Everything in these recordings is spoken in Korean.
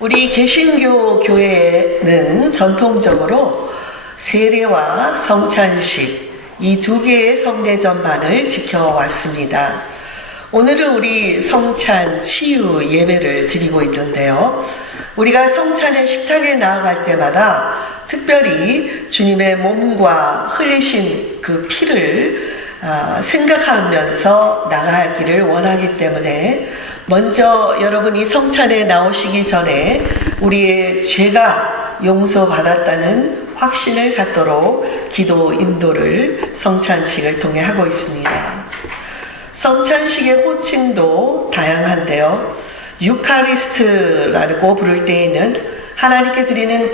우리 개신교 교회는 전통적으로 세례와 성찬식 이 두 개의 성례 전반을 지켜왔습니다. 오늘은 우리 성찬 치유 예배를 드리고 있는데요. 우리가 성찬의 식탁에 나아갈 때마다 특별히 주님의 몸과 흘리신 그 피를 생각하면서 나가기를 원하기 때문에 먼저 여러분이 성찬에 나오시기 전에 우리의 죄가 용서받았다는 확신을 갖도록 기도 인도를 성찬식을 통해 하고 있습니다. 성찬식의 호칭도 다양한데요. 유카리스트라고 부를 때에는 하나님께 드리는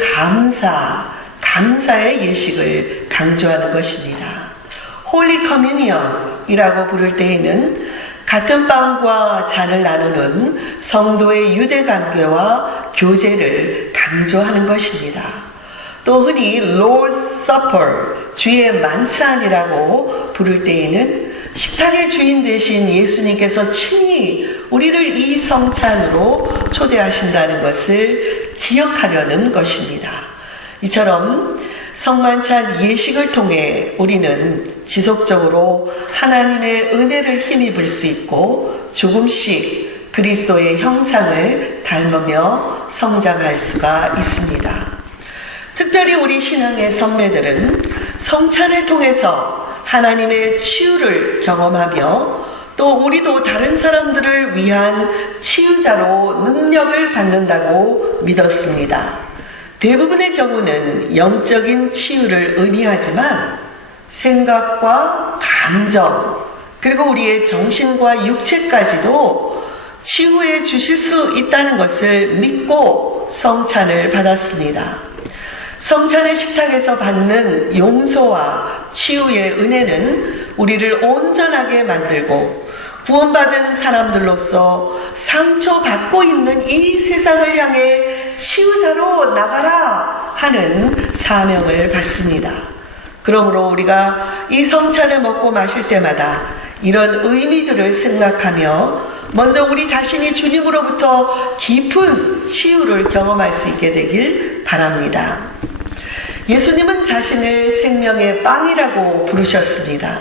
감사의 예식을 강조하는 것입니다. 홀리 커뮤니언이라고 부를 때에는 같은 빵과 잔을 나누는 성도의 유대관계와 교제를 강조하는 것입니다. 또 흔히 Lord's Supper, 주의 만찬이라고 부를 때에는 식탁의 주인 되신 예수님께서 친히 우리를 이 성찬으로 초대하신다는 것을 기억하려는 것입니다. 이처럼 성만찬 예식을 통해 우리는 지속적으로 하나님의 은혜를 힘입을 수 있고 조금씩 그리스도의 형상을 닮으며 성장할 수가 있습니다. 특별히 우리 신앙의 선배들은 성찬을 통해서 하나님의 치유를 경험하며 또 우리도 다른 사람들을 위한 치유자로 능력을 받는다고 믿었습니다. 대부분의 경우는 영적인 치유를 의미하지만 생각과 감정 그리고 우리의 정신과 육체까지도 치유해 주실 수 있다는 것을 믿고 성찬을 받았습니다. 성찬의 식탁에서 받는 용서와 치유의 은혜는 우리를 온전하게 만들고 구원받은 사람들로서 상처받고 있는 이 세상을 향해 치유자로 나가라 하는 사명을 받습니다. 그러므로 우리가 이 성찬을 먹고 마실 때마다 이런 의미들을 생각하며 먼저 우리 자신이 주님으로부터 깊은 치유를 경험할 수 있게 되길 바랍니다. 예수님은 자신을 생명의 빵이라고 부르셨습니다.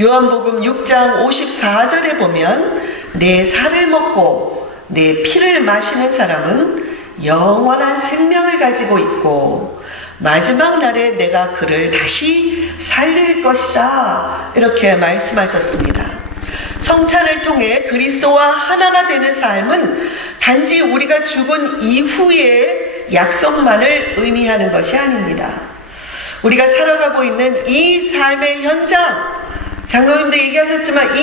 요한복음 6장 54절에 보면 내 살을 먹고 내 피를 마시는 사람은 영원한 생명을 가지고 있고 마지막 날에 내가 그를 다시 살릴 것이다 이렇게 말씀하셨습니다. 성찬을 통해 그리스도와 하나가 되는 삶은 단지 우리가 죽은 이후의 약속만을 의미하는 것이 아닙니다. 우리가 살아가고 있는 이 삶의 현장 장로님도 얘기하셨지만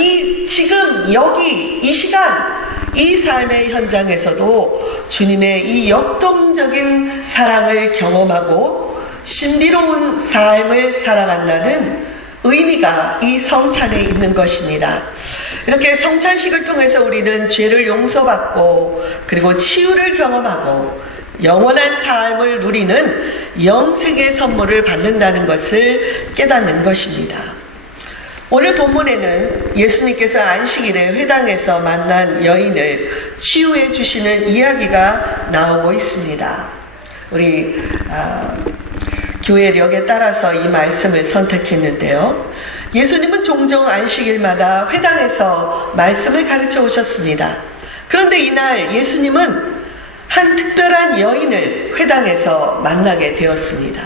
지금 여기 이 시간 이 삶의 현장에서도 주님의 이 역동적인 사랑을 경험하고 신비로운 삶을 살아간다는 의미가 이 성찬에 있는 것입니다. 이렇게 성찬식을 통해서 우리는 죄를 용서받고 그리고 치유를 경험하고 영원한 삶을 누리는 영생의 선물을 받는다는 것을 깨닫는 것입니다. 오늘 본문에는 예수님께서 안식일에 회당에서 만난 여인을 치유해 주시는 이야기가 나오고 있습니다. 우리 교회력에 따라서 이 말씀을 선택했는데요. 예수님은 종종 안식일마다 회당에서 말씀을 가르쳐 오셨습니다. 그런데 이날 예수님은 한 특별한 여인을 회당에서 만나게 되었습니다.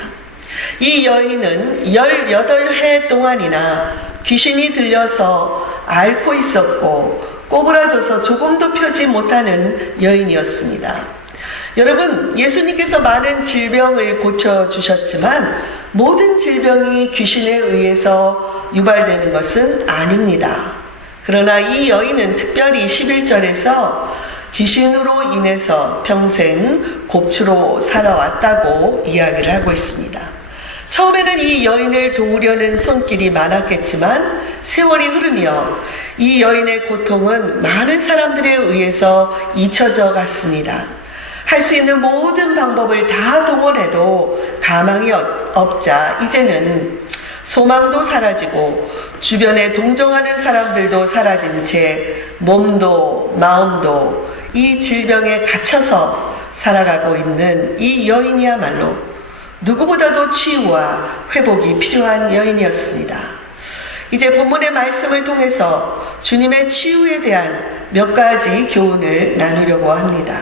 이 여인은 18해 동안이나 귀신이 들려서 앓고 있었고 꼬부라져서 조금도 펴지 못하는 여인이었습니다. 여러분, 예수님께서 많은 질병을 고쳐주셨지만 모든 질병이 귀신에 의해서 유발되는 것은 아닙니다. 그러나 이 여인은 특별히 11절에서 귀신으로 인해서 평생 곱추로 살아왔다고 이야기를 하고 있습니다. 처음에는 이 여인을 도우려는 손길이 많았겠지만 세월이 흐르며 이 여인의 고통은 많은 사람들에 의해서 잊혀져 갔습니다. 할 수 있는 모든 방법을 다 동원해도 가망이 없자 이제는 소망도 사라지고 주변에 동정하는 사람들도 사라진 채 몸도 마음도 이 질병에 갇혀서 살아가고 있는 이 여인이야말로 누구보다도 치유와 회복이 필요한 여인이었습니다. 이제 본문의 말씀을 통해서 주님의 치유에 대한 몇 가지 교훈을 나누려고 합니다.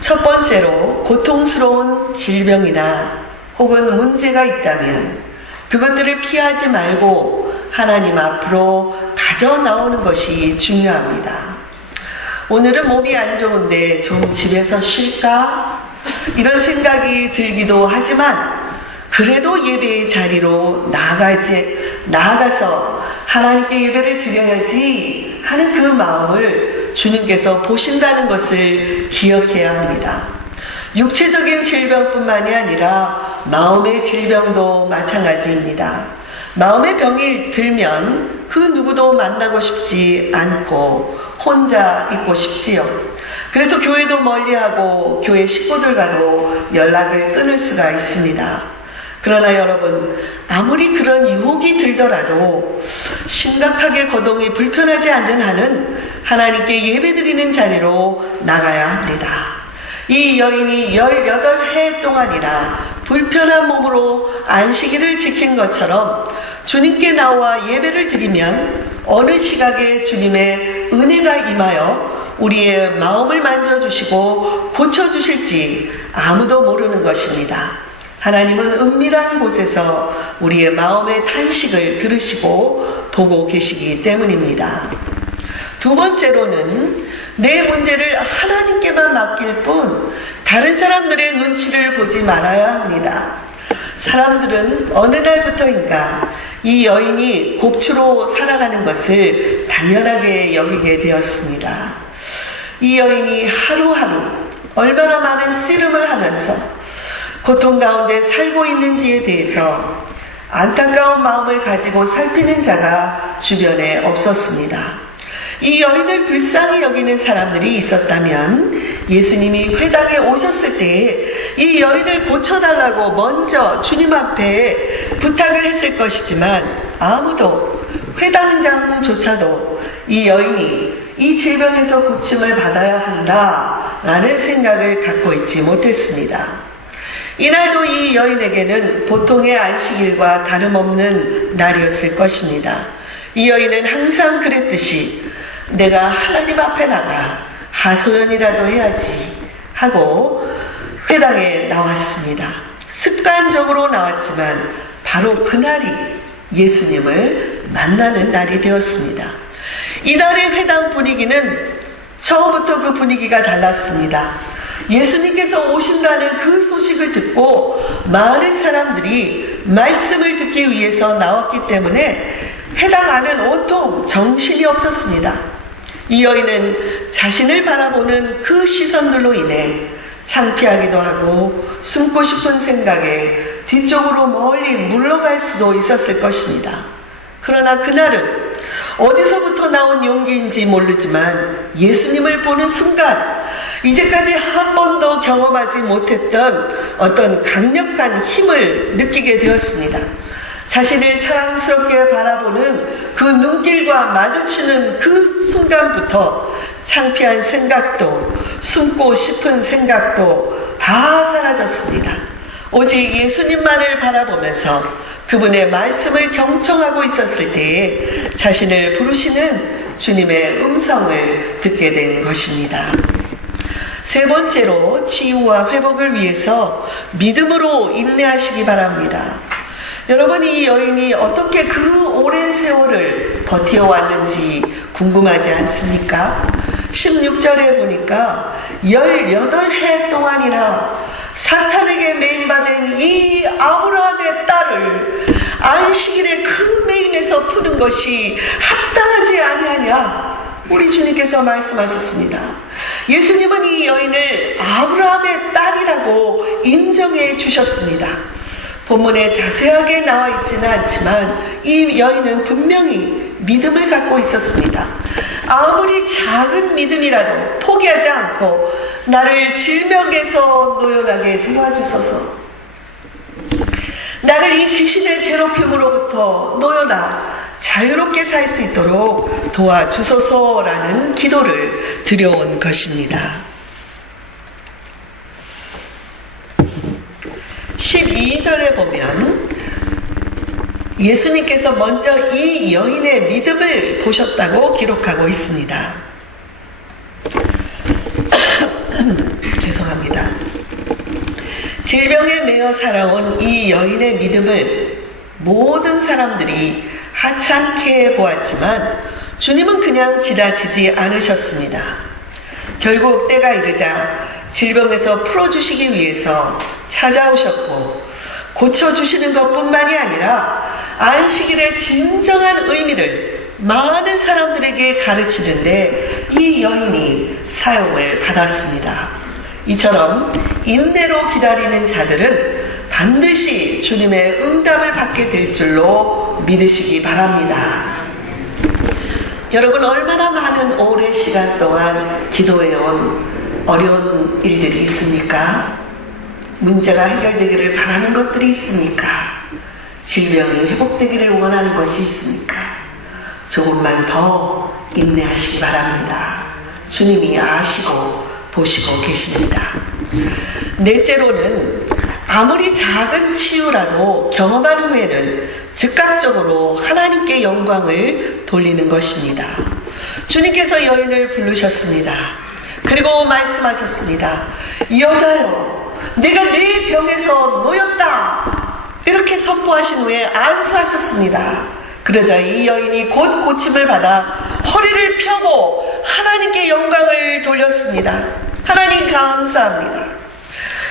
첫 번째로 고통스러운 질병이나 혹은 문제가 있다면 그것들을 피하지 말고 하나님 앞으로 가져 나오는 것이 중요합니다. 오늘은 몸이 안 좋은데 좀 집에서 쉴까? 이런 생각이 들기도 하지만 그래도 예배의 자리로 나아가서 하나님께 예배를 드려야지 하는 그 마음을 주님께서 보신다는 것을 기억해야 합니다. 육체적인 질병뿐만이 아니라 마음의 질병도 마찬가지입니다. 마음의 병이 들면 그 누구도 만나고 싶지 않고 혼자 있고 싶지요. 그래서 교회도 멀리하고 교회 식구들과도 연락을 끊을 수가 있습니다. 그러나 여러분, 아무리 그런 유혹이 들더라도 심각하게 거동이 불편하지 않는 한은 하나님께 예배드리는 자리로 나가야 합니다. 이 여인이 18해 동안이나 불편한 몸으로 안식일을 지킨 것처럼 주님께 나와 예배를 드리면 어느 시각에 주님의 은혜가 임하여 우리의 마음을 만져주시고 고쳐주실지 아무도 모르는 것입니다. 하나님은 은밀한 곳에서 우리의 마음의 탄식을 들으시고 보고 계시기 때문입니다. 두 번째로는 내 문제를 하나님께만 맡길 뿐 다른 사람들의 눈치를 보지 말아야 합니다. 사람들은 어느 날부터인가 이 여인이 곡주로 살아가는 것을 당연하게 여기게 되었습니다. 이 여인이 하루하루 얼마나 많은 씨름을 하면서 고통 가운데 살고 있는지에 대해서 안타까운 마음을 가지고 살피는 자가 주변에 없었습니다. 이 여인을 불쌍히 여기는 사람들이 있었다면 예수님이 회당에 오셨을 때에 이 여인을 고쳐달라고 먼저 주님 앞에 부탁을 했을 것이지만 아무도 회당장조차도 이 여인이 이 질병에서 고침을 받아야 한다라는 생각을 갖고 있지 못했습니다. 이날도 이 여인에게는 보통의 안식일과 다름없는 날이었을 것입니다. 이 여인은 항상 그랬듯이 내가 하나님 앞에 나가 하소연이라도 해야지 하고 회당에 나왔습니다. 습관적으로 나왔지만 바로 그날이 예수님을 만나는 날이 되었습니다. 이날의 회당 분위기는 처음부터 그 분위기가 달랐습니다. 예수님께서 오신다는 그 소식을 듣고 많은 사람들이 말씀을 듣기 위해서 나왔기 때문에 회당 안은 온통 정신이 없었습니다. 이 여인은 자신을 바라보는 그 시선들로 인해 창피하기도 하고 숨고 싶은 생각에 뒤쪽으로 멀리 물러갈 수도 있었을 것입니다. 그러나 그날은 어디서부터 나온 용기인지 모르지만 예수님을 보는 순간 이제까지 한 번도 경험하지 못했던 어떤 강력한 힘을 느끼게 되었습니다. 자신을 사랑스럽게 바라보는 그 눈길과 마주치는 그 순간부터 창피한 생각도 숨고 싶은 생각도 다 사라졌습니다. 오직 예수님만을 바라보면서 그분의 말씀을 경청하고 있었을 때에 자신을 부르시는 주님의 음성을 듣게 된 것입니다. 세 번째로 치유와 회복을 위해서 믿음으로 인내하시기 바랍니다. 여러분, 이 여인이 어떻게 그 오랜 세월을 버텨왔는지 궁금하지 않습니까? 16절에 보니까 18해 동안이나 사탄에게 매임받은 이 아브라함의 딸을 안식일에 그 매임에서 푸는 것이 합당하지 아니하냐, 우리 주님께서 말씀하셨습니다. 예수님은 이 여인을 아브라함의 딸이라고 인정해 주셨습니다. 본문에 자세하게 나와 있지는 않지만 이 여인은 분명히 믿음을 갖고 있었습니다. 아무리 작은 믿음이라도 포기하지 않고 나를 질병에서 노연하게 도와주소서, 나를 이 귀신의 괴롭힘으로부터 노연하 자유롭게 살 수 있도록 도와주소서라는 기도를 드려온 것입니다. 보면 예수님께서 먼저 이 여인의 믿음을 보셨다고 기록하고 있습니다. 죄송합니다. 질병에 매여 살아온 이 여인의 믿음을 모든 사람들이 하찮게 보았지만 주님은 그냥 지나치지 않으셨습니다. 결국 때가 이르자 질병에서 풀어주시기 위해서 찾아오셨고 고쳐주시는 것뿐만이 아니라 안식일의 진정한 의미를 많은 사람들에게 가르치는데 이 여인이 사용을 받았습니다. 이처럼 인내로 기다리는 자들은 반드시 주님의 응답을 받게 될 줄로 믿으시기 바랍니다. 여러분, 얼마나 많은 오랜 시간 동안 기도해온 어려운 일들이 있습니까? 문제가 해결되기를 바라는 것들이 있습니까? 질병이 회복되기를 원하는 것이 있습니까? 조금만 더 인내하시기 바랍니다. 주님이 아시고 보시고 계십니다. 넷째로는 아무리 작은 치유라도 경험한 후에는 즉각적으로 하나님께 영광을 돌리는 것입니다. 주님께서 여인을 부르셨습니다. 그리고 말씀하셨습니다. 여자여, 내가 네 병에서 놓였다. 이렇게 선포하신 후에 안수하셨습니다. 그러자 이 여인이 곧 고침을 받아 허리를 펴고 하나님께 영광을 돌렸습니다. 하나님 감사합니다.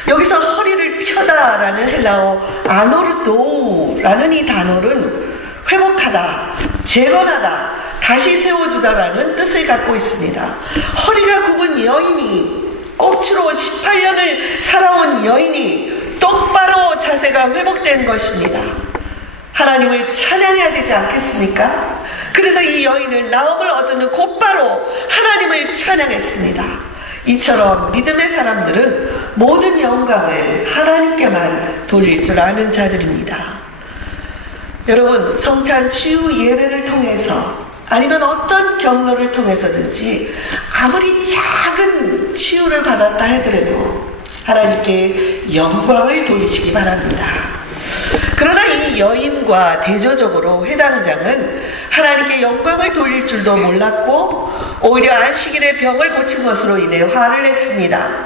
여기서 허리를 펴다라는 헬라어 아노르도우라는 이 단어는 회복하다, 재건하다, 다시 세워주다라는 뜻을 갖고 있습니다. 허리가 굽은 여인이, 꽁추로 18년을 살아온 여인이 똑바로 자세가 회복된 것입니다. 하나님을 찬양해야 되지 않겠습니까? 그래서 이 여인은 나음을 얻은 후 곧바로 하나님을 찬양했습니다. 이처럼 믿음의 사람들은 모든 영광을 하나님께만 돌릴 줄 아는 자들입니다. 여러분, 성찬 치유 예배를 통해서 아니면 어떤 경로를 통해서든지 아무리 작은 치유를 받았다 하더라도 하나님께 영광을 돌리시기 바랍니다. 그러나 이 여인과 대조적으로 회당장은 하나님께 영광을 돌릴 줄도 몰랐고 오히려 안식일에 병을 고친 것으로 인해 화를 냈습니다.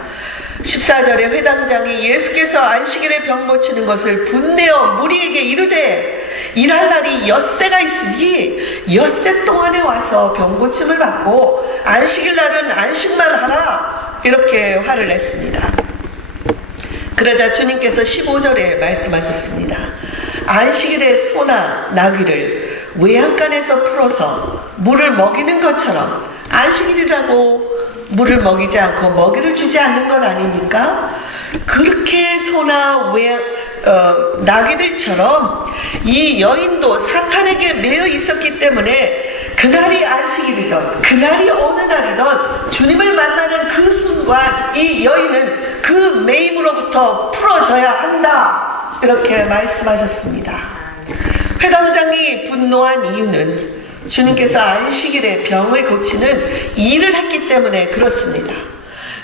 14절에 회당장이 예수께서 안식일에 병 고치는 것을 분내어 무리에게 이르되 일할 날이 엿새가 있으니 엿새 동안에 와서 병 고침을 받고 안식일 날은 안식만 하라, 이렇게 화를 냈습니다. 그러자 주님께서 15절에 말씀하셨습니다. 안식일에 소나 나귀를 외양간에서 풀어서 물을 먹이는 것처럼 안식일이라고 물을 먹이지 않고 먹이를 주지 않는 건 아닙니까? 그렇게 소나 나귀들처럼 이 여인도 사탄에게 매여 있었기 때문에 그날이 안식일이던 그날이 어느 날이던 주님을 만나는 그 순간 이 여인은 그 매임으로부터 풀어져야 한다, 이렇게 말씀하셨습니다. 회당장이 분노한 이유는 주님께서 안식일에 병을 고치는 일을 했기 때문에 그렇습니다.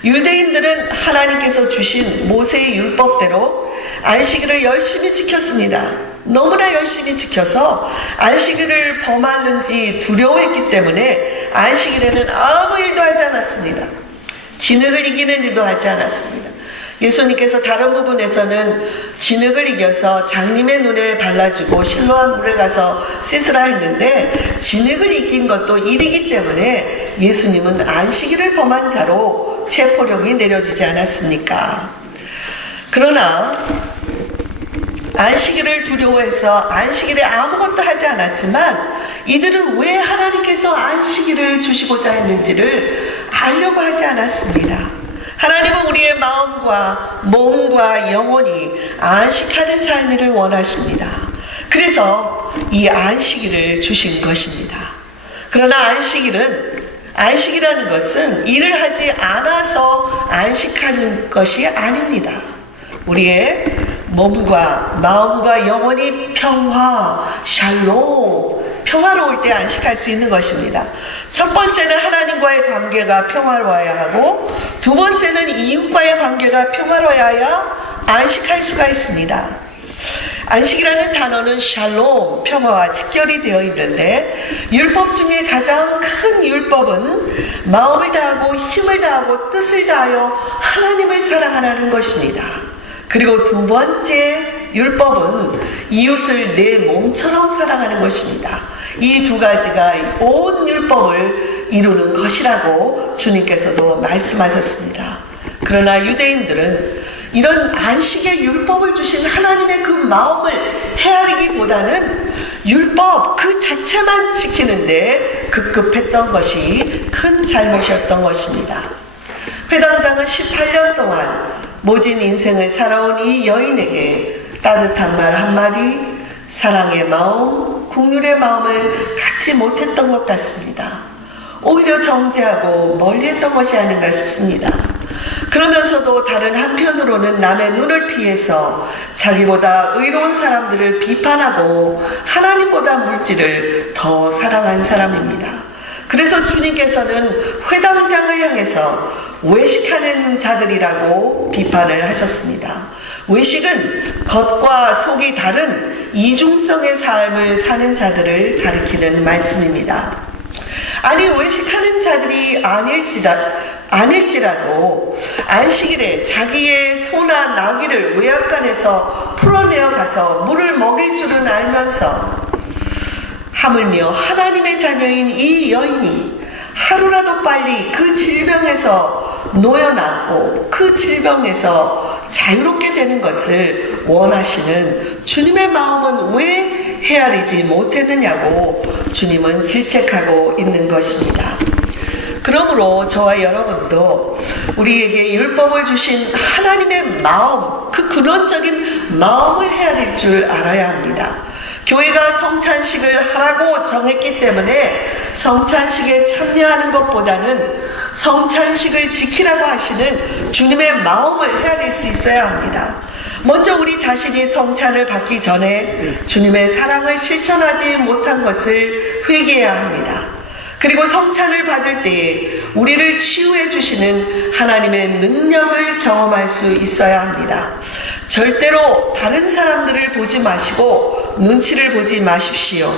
유대인들은 하나님께서 주신 모세의 율법대로 안식일을 열심히 지켰습니다. 너무나 열심히 지켜서 안식일을 범하는지 두려워했기 때문에 안식일에는 아무 일도 하지 않았습니다. 진흙을 이기는 일도 하지 않았습니다. 예수님께서 다른 부분에서는 진흙을 이겨서 장님의 눈에 발라주고 실로한 물에 가서 씻으라 했는데 진흙을 이긴 것도 일이기 때문에 예수님은 안식일을 범한 자로 체포령이 내려지지 않았습니까? 그러나 안식일을 두려워해서 안식일에 아무것도 하지 않았지만 이들은 왜 하나님께서 안식일을 주시고자 했는지를 알려고 하지 않았습니다. 하나님은 우리의 마음과 몸과 영혼이 안식하는 삶을 원하십니다. 그래서 이 안식일을 주신 것입니다. 그러나 안식이라는 것은 일을 하지 않아서 안식하는 것이 아닙니다. 우리의 몸과 마음과 영혼이 평화로울 때 안식할 수 있는 것입니다. 첫 번째는 하나님과의 관계가 평화로워야 하고 두 번째는 이웃과의 관계가 평화로워야 안식할 수가 있습니다. 안식이라는 단어는 샬롬, 평화와 직결이 되어 있는데 율법 중에 가장 큰 율법은 마음을 다하고 힘을 다하고 뜻을 다하여 하나님을 사랑하라는 것입니다. 그리고 두 번째 율법은 이웃을 내 몸처럼 사랑하는 것입니다. 이 두 가지가 온 율법을 이루는 것이라고 주님께서도 말씀하셨습니다. 그러나 유대인들은 이런 안식의 율법을 주신 하나님의 그 마음을 헤아리기보다는 율법 그 자체만 지키는데 급급했던 것이 큰 잘못이었던 것입니다. 회당장은 18년 동안 모진 인생을 살아온 이 여인에게 따뜻한 말 한마디, 사랑의 마음, 긍휼의 마음을 갖지 못했던 것 같습니다. 오히려 정죄하고 멀리했던 것이 아닌가 싶습니다. 그러면서도 다른 한편으로는 남의 눈을 피해서 자기보다 의로운 사람들을 비판하고 하나님보다 물질을 더 사랑한 사람입니다. 그래서 주님께서는 회당장을 향해서 외식하는 자들이라고 비판을 하셨습니다. 외식은 겉과 속이 다른 이중성의 삶을 사는 자들을 가리키는 말씀입니다. 아니 외식하는 자들이 아닐지라도 안식일에 자기의 소나 나귀를 외양간에서 풀어내어 가서 물을 먹일 줄은 알면서 하물며 하나님의 자녀인 이 여인이 하루라도 빨리 그 질병에서 놓여나고 그 질병에서 자유롭게 되는 것을 원하시는 주님의 마음은 왜 헤아리지 못했느냐고 주님은 질책하고 있는 것입니다. 그러므로 저와 여러분도 우리에게 율법을 주신 하나님의 마음, 그 근원적인 마음을 헤아릴 줄 알아야 합니다. 교회가 성찬식을 하라고 정했기 때문에 성찬식에 참여하는 것보다는 성찬식을 지키라고 하시는 주님의 마음을 헤아릴 수 있어야 합니다. 먼저 우리 자신이 성찬을 받기 전에 주님의 사랑을 실천하지 못한 것을 회개해야 합니다. 그리고 성찬을 받을 때에 우리를 치유해 주시는 하나님의 능력을 경험할 수 있어야 합니다. 절대로 다른 사람들을 보지 마시고 눈치를 보지 마십시오.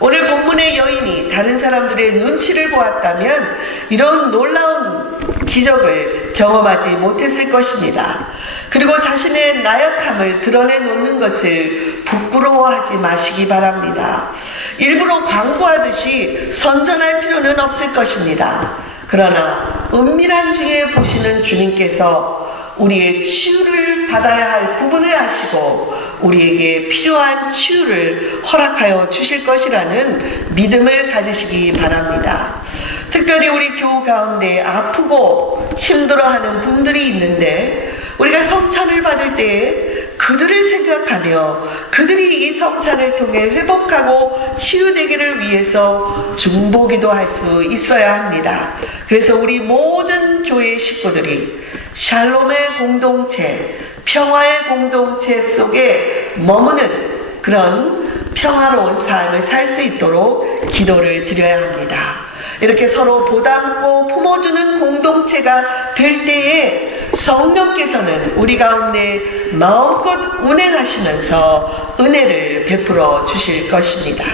오늘 본문의 여인이 다른 사람들의 눈치를 보았다면 이런 놀라운 기적을 경험하지 못했을 것입니다. 그리고 자신의 나약함을 드러내놓는 것을 부끄러워하지 마시기 바랍니다. 일부러 광고하듯이 선전할 필요는 없을 것입니다. 그러나 은밀한 중에 보시는 주님께서 우리의 치유를 받아야 할 부분을 아시고 우리에게 필요한 치유를 허락하여 주실 것이라는 믿음을 가지시기 바랍니다. 특별히 우리 교우 가운데 아프고 힘들어하는 분들이 있는데 우리가 성찬을 받을 때 그들을 생각하며 그들이 이 성찬을 통해 회복하고 치유되기를 위해서 중보기도 할 수 있어야 합니다. 그래서 우리 모든 교회 식구들이 샬롬의 공동체, 평화의 공동체 속에 머무는 그런 평화로운 삶을 살 수 있도록 기도를 드려야 합니다. 이렇게 서로 보담고 품어주는 공동체가 될 때에 성령께서는 우리 가운데 마음껏 운행하시면서 은혜를 베풀어 주실 것입니다.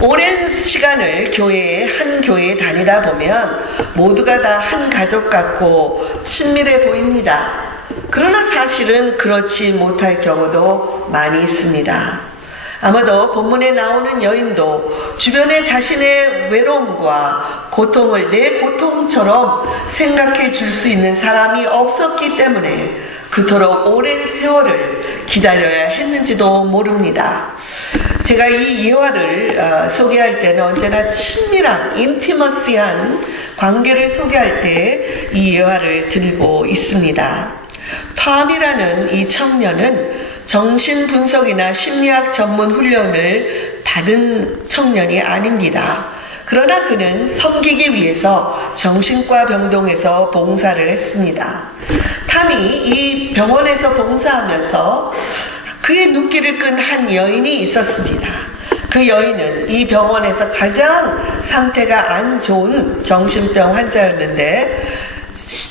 오랜 시간을 한 교회에 다니다 보면 모두가 다 한 가족 같고 친밀해 보입니다. 그러나 사실은 그렇지 못할 경우도 많이 있습니다. 아마도 본문에 나오는 여인도 주변에 자신의 외로움과 고통을 내 고통처럼 생각해 줄 수 있는 사람이 없었기 때문에 그토록 오랜 세월을 기다려야 했는지도 모릅니다. 제가 이 예화를 소개할 때는 언제나 친밀한, 인티머시한 관계를 소개할 때 이 예화를 들고 있습니다. 탐이라는 이 청년은 정신분석이나 심리학 전문 훈련을 받은 청년이 아닙니다. 그러나 그는 섬기기 위해서 정신과 병동에서 봉사를 했습니다. 탐이 이 병원에서 봉사하면서 그의 눈길을 끈 한 여인이 있었습니다. 그 여인은 이 병원에서 가장 상태가 안 좋은 정신병 환자였는데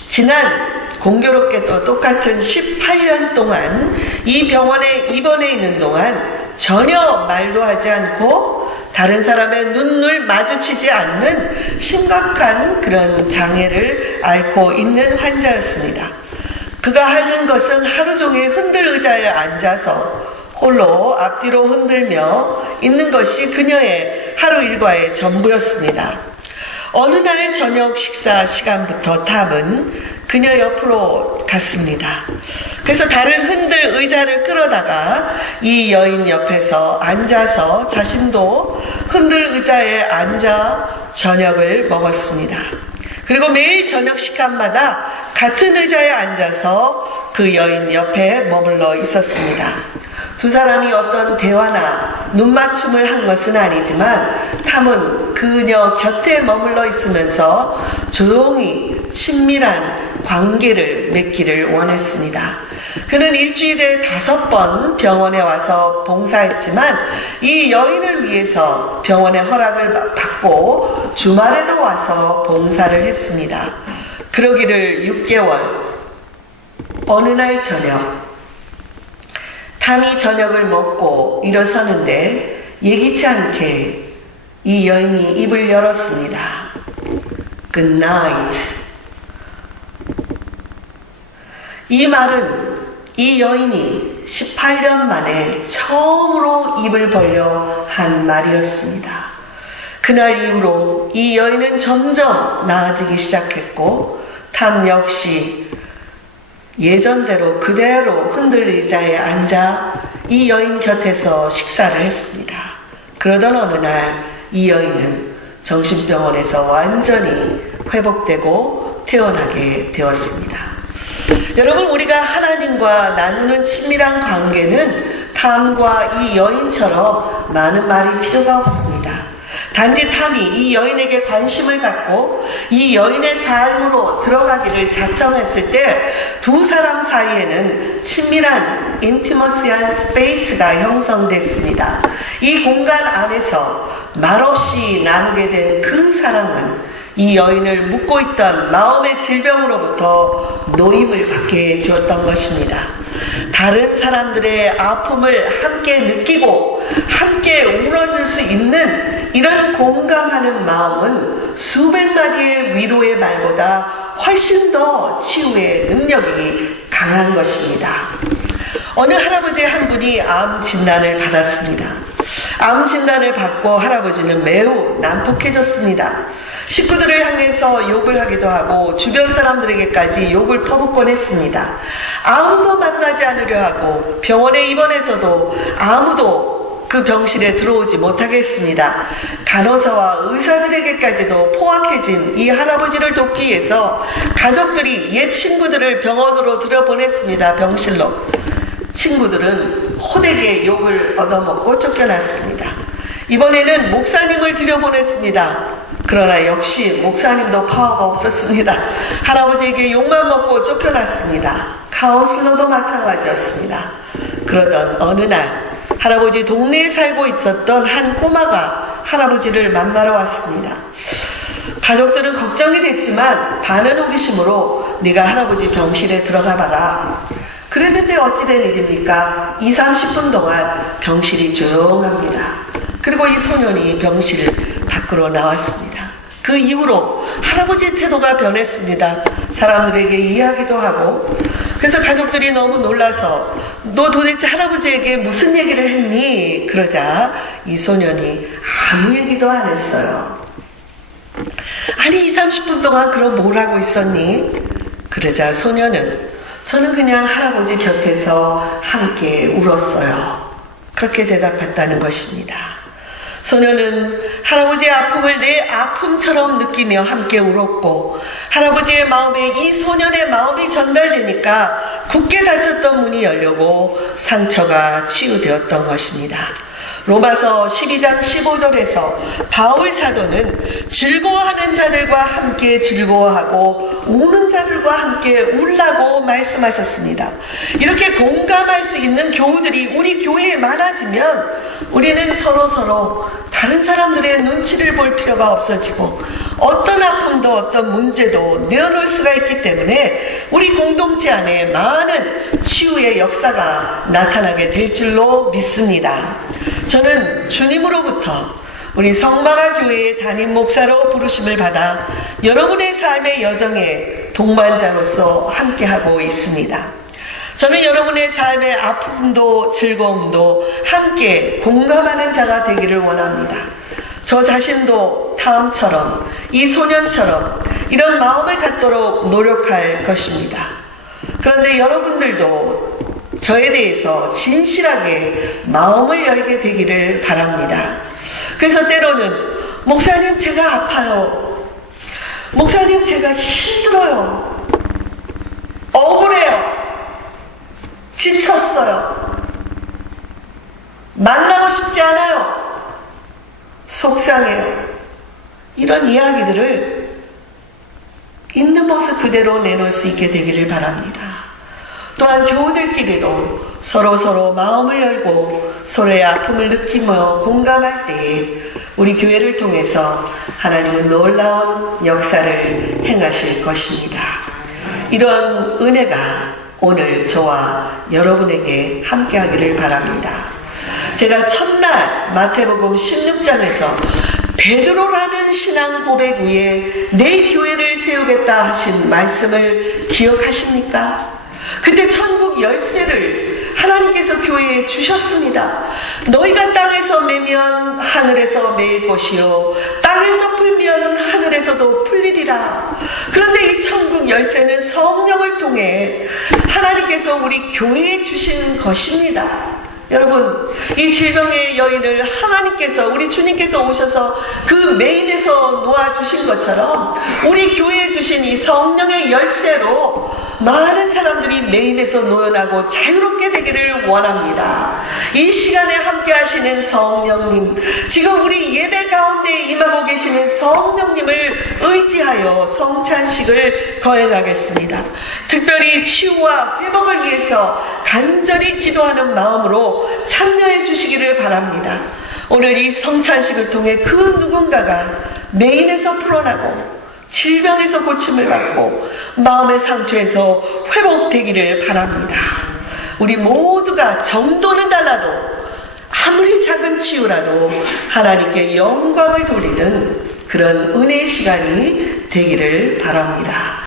지난 공교롭게도 똑같은 18년 동안 이 병원에 입원해 있는 동안 전혀 말도 하지 않고 다른 사람의 눈을 마주치지 않는 심각한 그런 장애를 앓고 있는 환자였습니다. 그가 하는 것은 하루 종일 흔들 의자에 앉아서 홀로 앞뒤로 흔들며 있는 것이 그녀의 하루 일과의 전부였습니다. 어느 날 저녁 식사 시간부터 탐은 그녀 옆으로 갔습니다. 그래서 다른 흔들 의자를 끌어다가 이 여인 옆에서 앉아서 자신도 흔들 의자에 앉아 저녁을 먹었습니다. 그리고 매일 저녁 시간마다 같은 의자에 앉아서 그 여인 옆에 머물러 있었습니다. 두 사람이 어떤 대화나 눈맞춤을 한 것은 아니지만 탐은 그녀 곁에 머물러 있으면서 조용히 친밀한 관계를 맺기를 원했습니다. 그는 일주일에 5번 병원에 와서 봉사했지만 이 여인을 위해서 병원의 허락을 받고 주말에도 와서 봉사를 했습니다. 그러기를 6개월. 어느 날 저녁 탐이 저녁을 먹고 일어서는데 예기치 않게 이 여인이 입을 열었습니다. Good night. 이 말은 이 여인이 18년 만에 처음으로 입을 벌려 한 말이었습니다. 그날 이후로 이 여인은 점점 나아지기 시작했고 탐 역시 예전대로 그대로 흔들 의자에 앉아 이 여인 곁에서 식사를 했습니다. 그러던 어느 날 이 여인은 정신병원에서 완전히 회복되고 태어나게 되었습니다. 여러분, 우리가 하나님과 나누는 친밀한 관계는 탐과 이 여인처럼 많은 말이 필요가 없습니다. 단지 탐이 이 여인에게 관심을 갖고 이 여인의 삶으로 들어가기를 작정했을 때 두 사람 사이에는 친밀한 인티머시한 스페이스가 형성됐습니다. 이 공간 안에서 말없이 나누게 된 그 사랑은 이 여인을 묶고 있던 마음의 질병으로부터 노임을 받게 해주었던 것입니다. 다른 사람들의 아픔을 함께 느끼고 함께 울어줄 수 있는 이런 공감하는 마음은 수백 마디의 위로의 말보다 훨씬 더 치유의 능력이 강한 것입니다. 어느 할아버지 한 분이 암 진단을 받았습니다. 암 진단을 받고 할아버지는 매우 난폭해졌습니다. 식구들을 향해서 욕을 하기도 하고 주변 사람들에게까지 욕을 퍼붓곤 했습니다. 아무도 만나지 않으려 하고 병원에 입원해서도 아무도 그 병실에 들어오지 못하게 했습니다. 간호사와 의사들에게까지도 포악해진 이 할아버지를 돕기 위해서 가족들이 옛 친구들을 병원으로 들여보냈습니다. 병실로. 친구들은 호되게 욕을 얻어먹고 쫓겨났습니다. 이번에는 목사님을 들여보냈습니다. 그러나 역시 목사님도 파워가 없었습니다. 할아버지에게 욕만 먹고 쫓겨났습니다. 카운슬러도 마찬가지였습니다. 그러던 어느 날 할아버지 동네에 살고 있었던 한 꼬마가 할아버지를 만나러 왔습니다. 가족들은 걱정이 됐지만 반은 호기심으로 네가 할아버지 병실에 들어가 봐라. 그랬는데 어찌된 일입니까? 20-30분 동안 병실이 조용합니다. 그리고 이 소년이 병실 밖으로 나왔습니다. 그 이후로 할아버지의 태도가 변했습니다. 사람들에게 이야기도 하고, 그래서 가족들이 너무 놀라서 너 도대체 할아버지에게 무슨 얘기를 했니? 그러자 이 소년이 아무 얘기도 안 했어요. 아니 20-30분 동안 그럼 뭘 하고 있었니? 그러자 소년은 저는 그냥 할아버지 곁에서 함께 울었어요. 그렇게 대답했다는 것입니다. 소년은 할아버지의 아픔을 내 아픔처럼 느끼며 함께 울었고 할아버지의 마음에 이 소년의 마음이 전달되니까 굳게 닫혔던 문이 열리고 상처가 치유되었던 것입니다. 로마서 12장 15절에서 바울 사도는 즐거워하는 자들과 함께 즐거워하고 우는 자들과 함께 울라고 말씀하셨습니다. 이렇게 공감할 수 있는 교우들이 우리 교회에 많아지면 우리는 서로 다른 사람들의 눈치를 볼 필요가 없어지고 어떤 아픔 어려움도 어떤 문제도 내어놓을 수가 있기 때문에 우리 공동체 안에 많은 치유의 역사가 나타나게 될 줄로 믿습니다. 저는 주님으로부터 우리 성마가 교회의 담임 목사로 부르심을 받아 여러분의 삶의 여정에 동반자로서 함께하고 있습니다. 저는 여러분의 삶의 아픔도 즐거움도 함께 공감하는 자가 되기를 원합니다. 저 자신도 다음처럼 이 소년처럼 이런 마음을 갖도록 노력할 것입니다. 그런데 여러분들도 저에 대해서 진실하게 마음을 열게 되기를 바랍니다. 그래서 때로는 목사님 제가 아파요. 목사님 제가 힘들어요. 억울해요. 지쳤어요. 만나고 싶지 않아요. 속상해요. 이런 이야기들을 있는 모습 그대로 내놓을 수 있게 되기를 바랍니다. 또한 교우들끼리도 서로 마음을 열고 서로의 아픔을 느끼며 공감할 때에 우리 교회를 통해서 하나님은 놀라운 역사를 행하실 것입니다. 이런 은혜가 오늘 저와 여러분에게 함께하기를 바랍니다. 제가 첫날 마태복음 16장에서 베드로라는 신앙 고백 위에 내 교회를 세우겠다 하신 말씀을 기억하십니까? 그때 천국 열쇠를 하나님께서 교회에 주셨습니다. 너희가 땅에서 매면 하늘에서 매일 것이요 땅에서 풀면 하늘에서도 풀리리라. 그런데 이 천국 열쇠는 성령을 통해 하나님께서 우리 교회에 주신 것입니다. 여러분, 이 질병의 여인을 하나님께서, 우리 주님께서 오셔서 그 메인에서 놓아주신 것처럼 우리 교회에 주신 이 성령의 열쇠로 많은 사람들이 메인에서 노연하고 자유롭게 되기를 원합니다. 이 시간에 함께 하시는 성령님, 지금 우리 예배 가운데 임하고 계시는 성령님을 의지하여 성찬식을 거행하겠습니다. 특별히 치유와 회복을 위해서 간절히 기도하는 마음으로 참여해 주시기를 바랍니다. 오늘 이 성찬식을 통해 그 누군가가 메인에서 풀어나고 질병에서 고침을 받고 마음의 상처에서 회복되기를 바랍니다. 우리 모두가 정도는 달라도 아무리 작은 치유라도 하나님께 영광을 돌리는 그런 은혜의 시간이 되기를 바랍니다.